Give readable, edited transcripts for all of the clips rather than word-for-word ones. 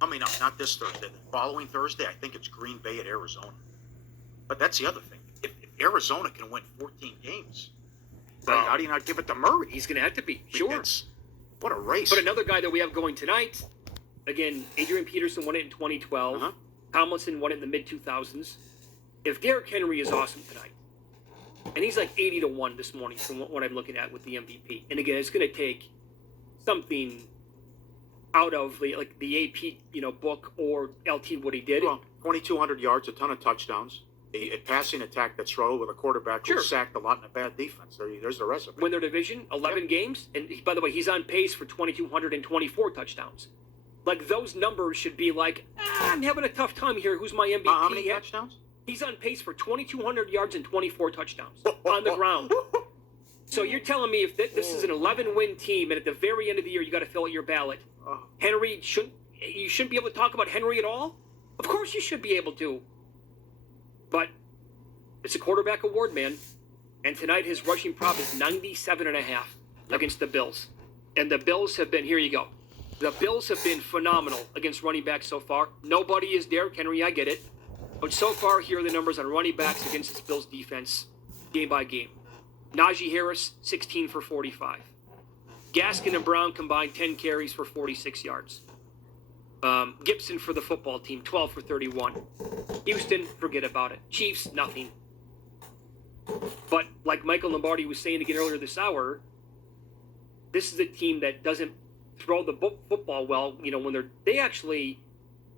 I mean, no, not this Thursday. The following Thursday, I think it's Green Bay at Arizona. But that's the other thing. If Arizona can win 14 games, how do you not give it to Murray? He's going to have to be. Sure. What a race. But another guy that we have going tonight, again, Adrian Peterson won it in 2012. Uh-huh. Tomlinson won it in the mid-2000s. If Derrick Henry is awesome tonight, and he's like 80-1 this morning from what I'm looking at with the MVP. And again, it's going to take something out of the AP book or LT what he did. Well, 2,200 yards, a ton of touchdowns, a passing attack that struggled with a quarterback who sacked a lot in a bad defense. There's the recipe. Win their division, 11 games, and by the way, he's on pace for 2,224 touchdowns. Like, those numbers should be like, I'm having a tough time here. Who's my MVP? How many touchdowns? He's on pace for 2,200 yards and 24 touchdowns on the ground. So you're telling me if this is an 11-win team, and at the very end of the year you got to fill out your ballot, Henry you shouldn't be able to talk about Henry at all? Of course you should be able to. But it's a quarterback award, man. And tonight his rushing prop is 97.5 against the Bills. And the Bills have been, here you go. The Bills have been phenomenal against running backs so far. Nobody is Derrick Henry, I get it. But so far, here are the numbers on running backs against this Bills defense, game by game. Najee Harris, 16 for 45. Gaskin and Brown combined 10 carries for 46 yards. Gibson for the football team, 12 for 31. Houston, forget about it. Chiefs, nothing. But like Michael Lombardi was saying again earlier this hour, this is a team that doesn't throw the football well. When they actually,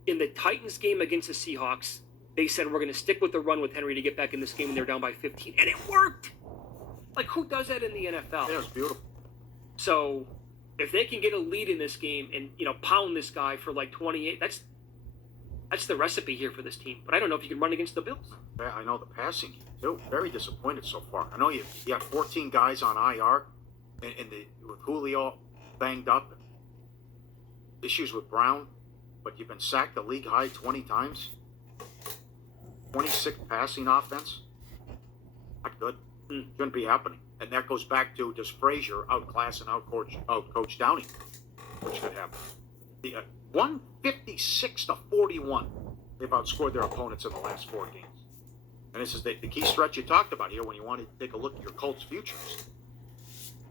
in the Titans game against the Seahawks, they said we're going to stick with the run with Henry to get back in this game, and they're down by 15, and it worked. Like, who does that in the NFL? Yeah, it's beautiful. So if they can get a lead in this game and pound this guy for like 28, that's the recipe here for this team. But I don't know if you can run against the Bills. Yeah, I know the passing game too. Very disappointed so far. I know you got 14 guys on IR, with Julio banged up, issues with Brown, but you've been sacked the league high 20 times. 26 passing offense. Not good. Shouldn't be happening. And that goes back to, does Frazier outclass and outcoach Downey? Which could happen. 156-41. They've outscored their opponents in the last 4 games. And this is the key stretch you talked about here when you wanted to take a look at your Colts futures.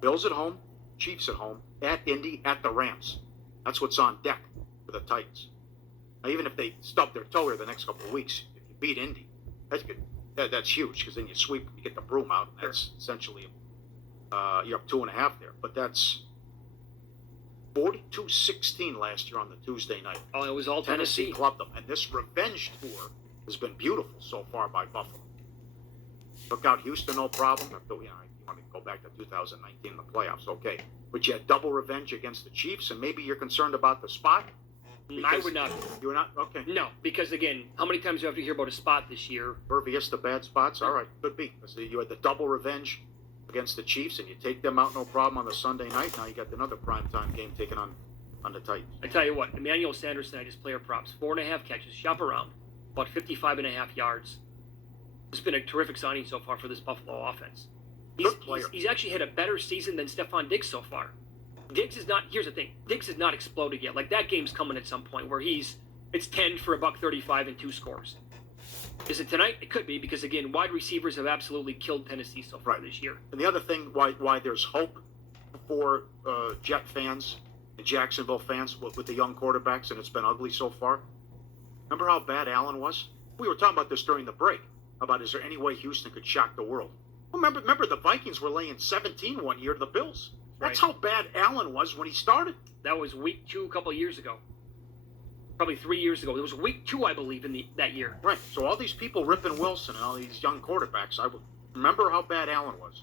Bills at home, Chiefs at home, at Indy, at the Rams. That's what's on deck for the Titans. Now, even if they stub their toe here the next couple of weeks, if you beat Indy, that's good. That's huge, because then you sweep, you get the broom out, and that's essentially you're up 2.5 there. But that's 42-16 last year on the Tuesday night. Oh, it was all Tennessee. Clubbed them, and this revenge tour has been beautiful so far by Buffalo. Took out Houston, no problem. You want to go back to 2019 in the playoffs, okay. But you had double revenge against the Chiefs, and maybe you're concerned about the spot. I would not. You were not? Okay. No, because again, how many times do you have to hear about a spot this year? Pervious to bad spots? All right, could be. You had the double revenge against the Chiefs, and you take them out no problem on the Sunday night. Now you got another primetime game taken on the Titans. I tell you what, Emmanuel Sanders tonight is player props. 4.5 catches, shop around, about 55.5 yards. It's been a terrific signing so far for this Buffalo offense. He's actually had a better season than Stephon Diggs so far. Diggs is not, here's the thing, Diggs has not exploded yet. Like, that game's coming at some point where it's Tenn for $135 and 2 scores. Is it tonight? It could be, because again, wide receivers have absolutely killed Tennessee so far this year. And the other thing why there's hope for Jet fans and Jacksonville fans with the young quarterbacks, and it's been ugly so far. Remember how bad Allen was? We were talking about this during the break, about is there any way Houston could shock the world? Well, remember the Vikings were laying 17 one year to the Bills. That's how bad Allen was when he started. That was week 2 a couple of years ago. Probably 3 years ago. It was week 2, I believe, that year. Right. So all these people ripping Wilson and all these young quarterbacks, I remember how bad Allen was.